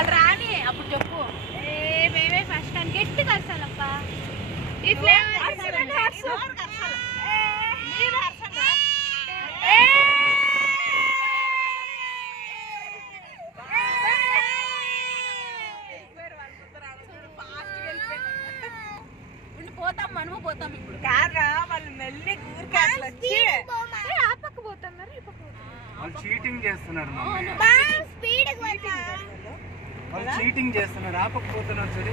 వాళ్ళు రాని అప్పుడు చెప్పు. మేమే ఫస్ట్ అని గట్టి కరసాలప్ప. ఇట్లా పోతాం, మనము పోతాం. ఇప్పుడు కాదా వాళ్ళు మెల్లి ఊరికాట్లు వచ్చి ఆ పక్క పోతున్నారు, ఈ పక్క వాళ్ళు చీటింగ్ చేస్తున్నారు. అవును వాళ్ళు చీటింగ్ చేస్తున్నారు. ఆ పక్క పోతున్నారు సరే.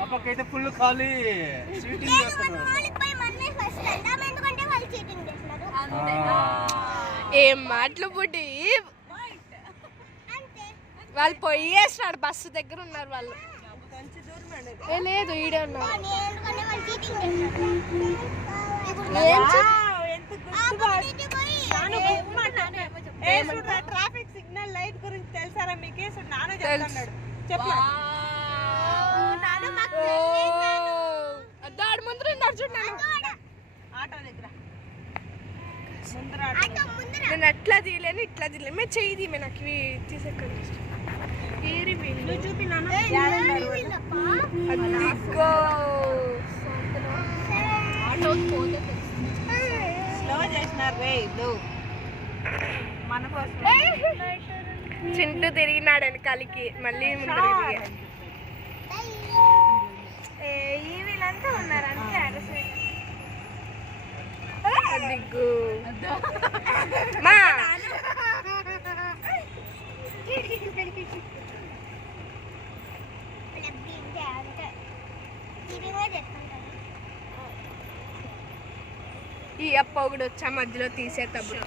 ఆ పక్క అయితే ఫుల్ ఖాళీ. చీటింగ్ చేస్తున్నారు. ఏం మాటలు పుట్టి వాళ్ళు పోయేసినాడు. బస్సు దగ్గర ఉన్నారు వాళ్ళు. లేదు ఈడే ఉన్నారు. ట్రాఫిక్ సిగ్నల్ లైట్ గురించి తెలుసారా మీకే? నాన్న చెప్తున్నాడు. చెప్పు దాడి ముందర చూడండి ఆటో దగ్గర నేను అట్లా తీయలేను, ఇట్లా తీయలేను. మేము చెయ్యి తీమే నాకు ఇవి తీసేకండి. చూపి స్లో చేసినారు రే ఇల్లు మన కోసం. చింటూ తిరిగినాడు వెనకాలికి, మళ్ళీ ముందర వీళ్ళంతా ఉన్నారు అంతే. దిగ్గు మా ఈ అప్ప ఒకటి వచ్చా మధ్యలో తీసేటప్పుడు